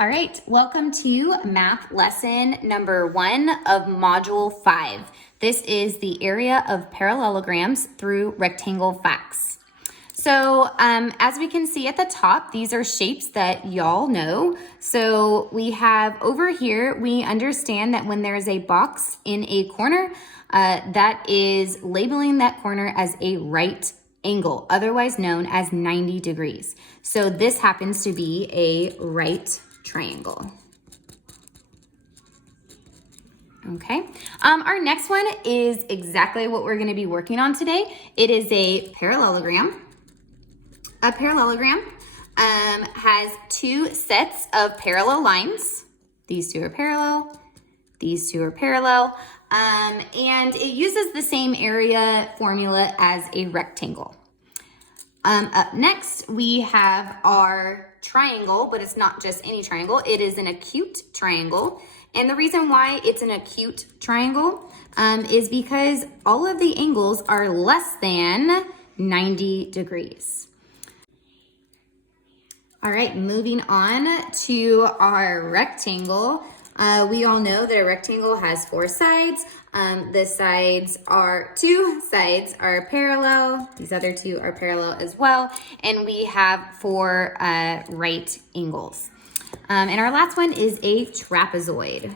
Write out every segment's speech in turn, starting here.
All right, welcome to math lesson number 1 of module 5. This is the area of parallelograms through rectangle facts. So as we can see at the top, these are shapes that y'all know. So we have over here, we understand that when there's a box in a corner, that is labeling that corner as a right angle, otherwise known as 90 degrees. So this happens to be a right triangle. Okay, our next one is exactly what we're going to be working on today. It is a parallelogram. A parallelogram has two sets of parallel lines. These two are parallel, these two are parallel, and it uses the same area formula as a rectangle. Up next, we have our triangle, but it's not just any triangle. It is an acute triangle. And the reason why it's an acute triangle is because all of the angles are less than 90 degrees. All right, moving on to our rectangle. We all know that a rectangle has 4 sides. Two sides are parallel. These other two are parallel as well. And we have 4 right angles. And our last one is a trapezoid.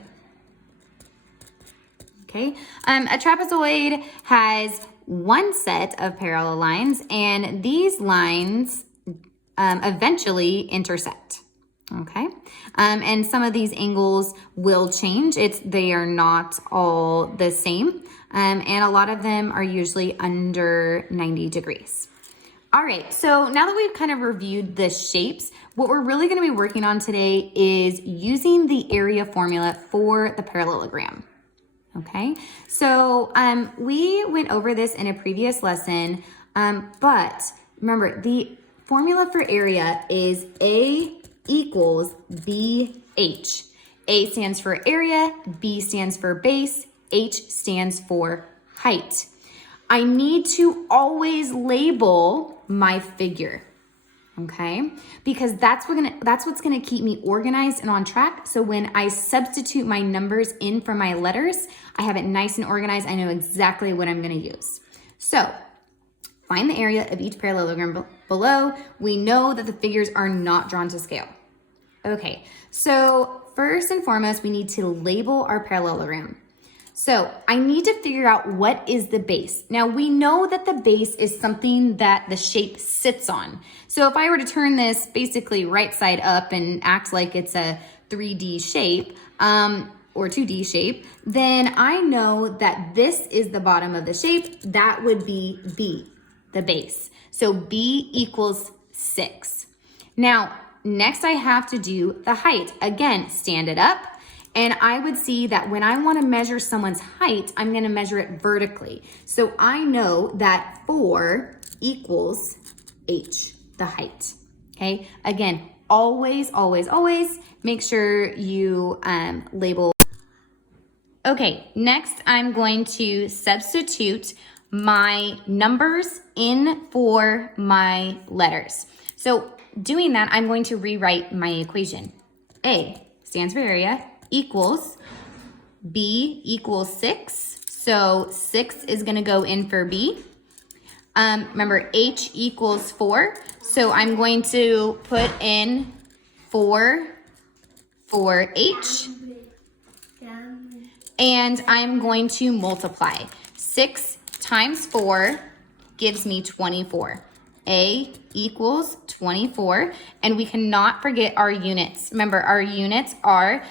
Okay, a trapezoid has one set of parallel lines, and these lines eventually intersect. Okay, and some of these angles will change. They are not all the same, and a lot of them are usually under 90 degrees. All right, so now that we've kind of reviewed the shapes, what we're really going to be working on today is using the area formula for the parallelogram. Okay, so we went over this in a previous lesson, but remember the formula for area is A equals BH. A stands for area, B stands for base, H stands for height. I need to always label my figure, okay? Because that's what's gonna keep me organized and on track. So when I substitute my numbers in for my letters, I have it nice and organized. I know exactly what I'm gonna use. So find the area of each parallelogram below. We know that the figures are not drawn to scale. Okay, so first and foremost, we need to label our parallelogram. So I need to figure out what is the base. Now we know that the base is something that the shape sits on. So if I were to turn this basically right side up and act like it's a 3D shape, or 2D shape, then I know that this is the bottom of the shape. That would be B, the base. So B equals 6. Now, next I have to do the height. Again, stand it up. And I would see that when I want to measure someone's height, I'm going to measure it vertically. So I know that 4 equals H, the height. Okay. Again, always, always, always make sure you label. Okay. Next, I'm going to substitute my numbers in for my letters. So doing that, I'm going to rewrite my equation. A stands for area equals B equals 6. So 6 is going to go in for B. Remember, H equals 4. So I'm going to put in 4 for H. And I'm going to multiply. 6 times 4 gives me 24. A equals 24, and we cannot forget our units. Remember, our units are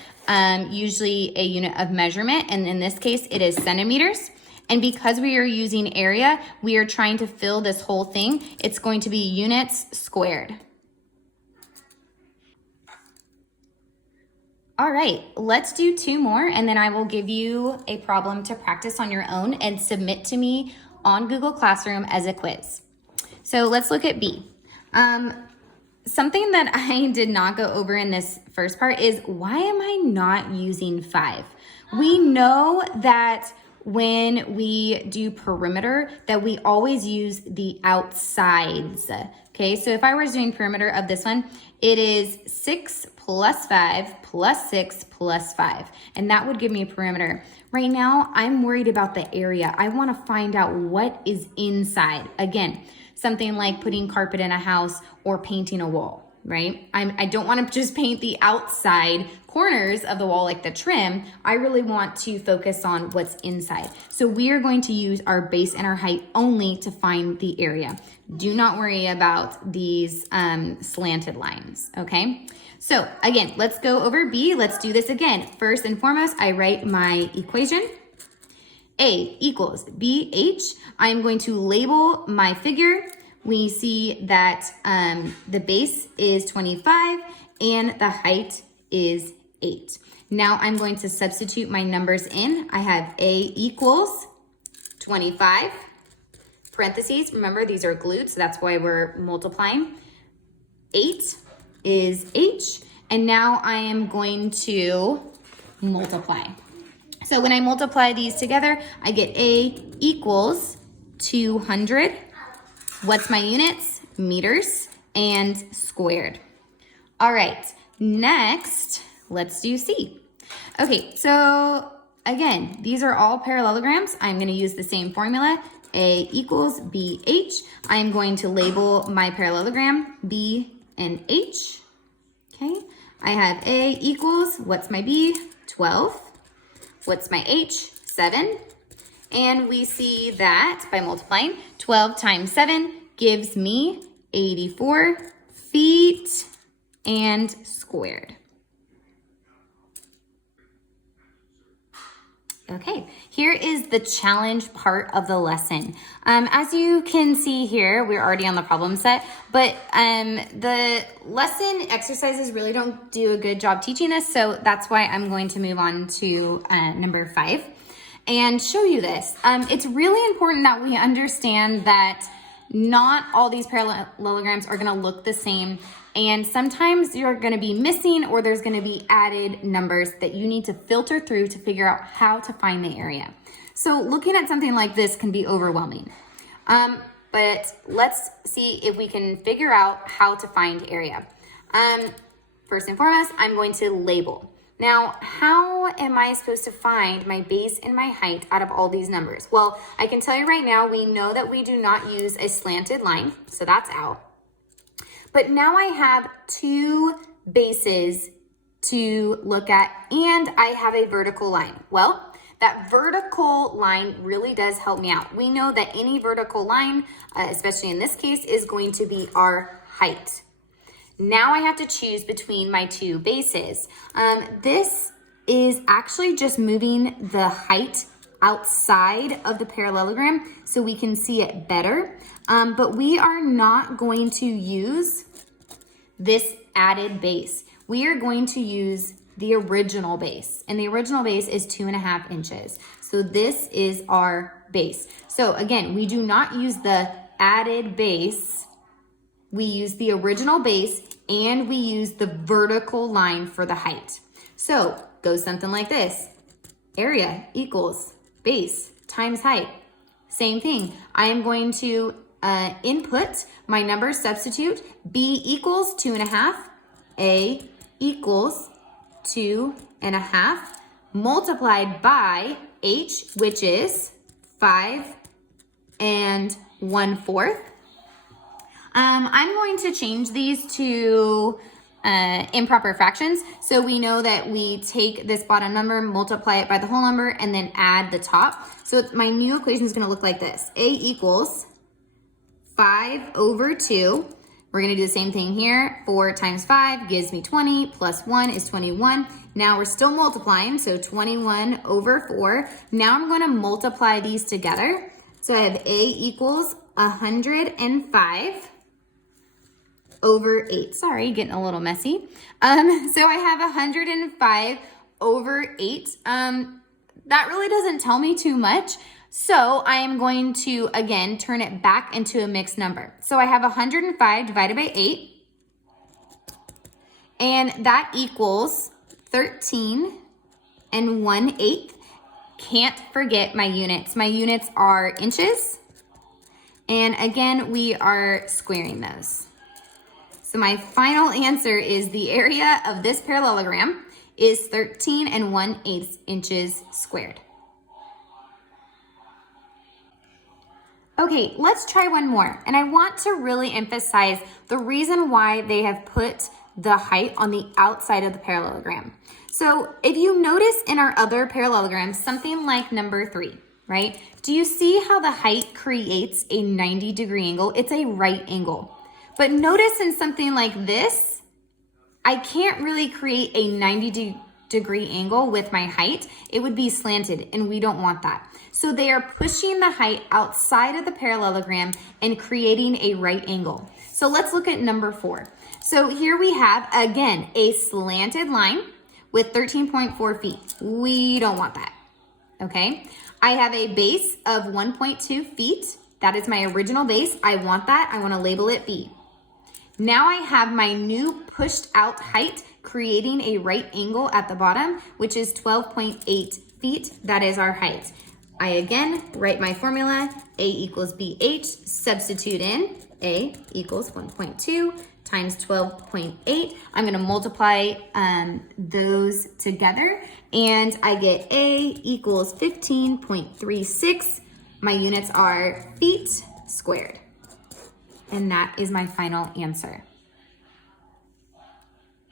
usually a unit of measurement, and in this case, it is centimeters. And because we are using area, we are trying to fill this whole thing. It's going to be units squared. All right, let's do 2 more, and then I will give you a problem to practice on your own and submit to me on Google Classroom as a quiz. So let's look at B. Something that I did not go over in this first part is why am I not using 5? We know that when we do perimeter that we always use the outsides Okay, so if I was doing perimeter of this one, it is 6 plus 5 plus 6 plus 5. And that would give me a perimeter. Right now, I'm worried about the area. I want to find out what is inside. Again, something like putting carpet in a house or painting a wall, right? I don't want to just paint the outside corners of the wall like the trim. I really want to focus on what's inside. So we are going to use our base and our height only to find the area. Do not worry about these slanted lines, okay? So again, let's go over B. Let's do this again. First and foremost, I write my equation. A equals BH. I'm going to label my figure. We see that the base is 25 and the height is 8. Now I'm going to substitute my numbers in. I have A equals 25, parentheses. Remember, these are glued, so that's why we're multiplying. 8 is H, and now I am going to multiply. So when I multiply these together, I get A equals 200. What's my units? Meters and squared. All right, next, let's do C. Okay, so again, these are all parallelograms. I'm gonna use the same formula. A equals BH. I'm going to label my parallelogram B and H. Okay, I have A equals, what's my B? 12. What's my H? 7. And we see that by multiplying, 12 times 7 gives me 84 feet and squared. Okay, here is the challenge part of the lesson. As you can see here, we're already on the problem set, but the lesson exercises really don't do a good job teaching this, so that's why I'm going to move on to number 5 and show you this. It's really important that we understand that not all these parallelograms are gonna look the same, and sometimes you're gonna be missing or there's gonna be added numbers that you need to filter through to figure out how to find the area. So looking at something like this can be overwhelming. But let's see if we can figure out how to find area. First and foremost, I'm going to label. Now, how am I supposed to find my base and my height out of all these numbers? Well, I can tell you right now, we know that we do not use a slanted line, so that's out. But now I have 2 bases to look at, and I have a vertical line. Well, that vertical line really does help me out. We know that any vertical line, especially in this case, is going to be our height. Now I have to choose between my 2 bases. This is actually just moving the height outside of the parallelogram so we can see it better. But we are not going to use this added base. We are going to use the original base, and the original base is 2.5 inches. So this is our base. So again, we do not use the added base. We use the original base and we use the vertical line for the height. So goes something like this. Area equals base times height. Same thing. I am going to input my numbers, substitute. B equals 2.5. A equals 2.5 multiplied by H, which is 5 1/4. I'm going to change these to improper fractions. So we know that we take this bottom number, multiply it by the whole number, and then add the top. So my new equation is going to look like this. A equals 5/2. We're going to do the same thing here. 4 times 5 gives me 20, plus 1 is 21. Now we're still multiplying, so 21/4. Now I'm going to multiply these together. So I have A equals 105/8. Sorry, getting a little messy. So I have 105/8. That really doesn't tell me too much. So I am going to, again, turn it back into a mixed number. So I have 105 divided by 8. And that equals 13 1/8. Can't forget my units. My units are inches And again, we are squaring those. So my final answer is the area of this parallelogram is 13 1/8 inches squared. Okay, let's try one more. And I want to really emphasize the reason why they have put the height on the outside of the parallelogram. So if you notice in our other parallelograms, something like number 3, right? Do you see how the height creates a 90-degree angle? It's a right angle. But notice in something like this, I can't really create a 90-degree angle with my height. It would be slanted, and we don't want that. So they are pushing the height outside of the parallelogram and creating a right angle. So let's look at number 4. So here we have, again, a slanted line with 13.4 feet. We don't want that, okay? I have a base of 1.2 feet. That is my original base. I want that. I want to label it B. Now I have my new pushed out height creating a right angle at the bottom, which is 12.8 feet. That is our height. I again write my formula, A equals BH, substitute in A equals 1.2 times 12.8. I'm gonna multiply those together and I get A equals 15.36. My units are feet squared. And that is my final answer.